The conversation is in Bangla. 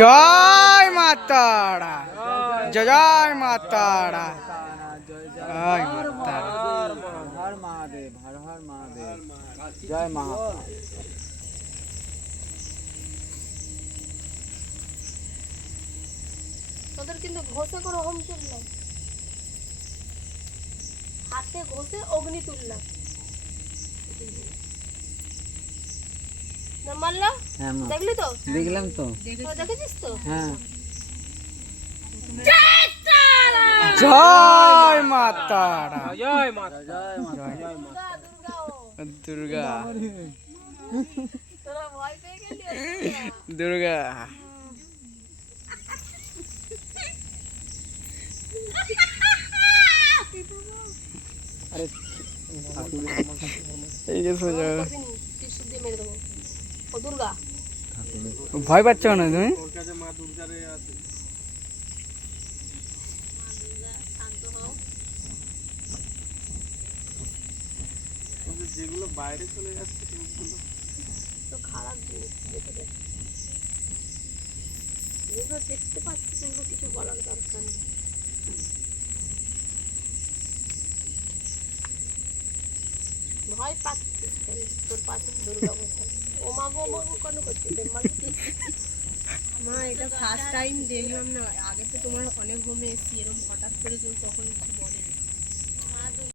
জয় মাতারা জয় মাতারা জয় মাতারা হর মহাদেব হর হর মহাদেব জয় মহা তোদের কিন্তু ঘষে করে হোম তুললাম হাতে ঘষে অগ্নি তুললাম। মারলা? হ্যাঁ দেখলি তো? দেখলাম তো। দেখেছিস তো? হ্যাঁ। জয় মাতারা জয় মাতা জয় মাতা দুর্গা দুর্গা ও। দুর্গা। তোরা ভয় পেয়ে গেলি ও দুর্গা। দুর্গা আরে এই যে সোজা। ও দুর্গা? ভয় পাচ্ছ না তুমি? তো খারাপ জিনিস দেখে যেগুলো দেখতে পাচ্ছি সেগুলো কিছু বলার দরকার নেই। ভয় পাচ্ছিস তোর পাশে দুর্গা বসে ও মা গো মা কেন করছে মা এটা ফার্স্ট টাইম দেখলাম না। আগে তো তোমার অনেক হোমে এসেছি এরকম হঠাৎ করে তুমি কখন কিছু বলে।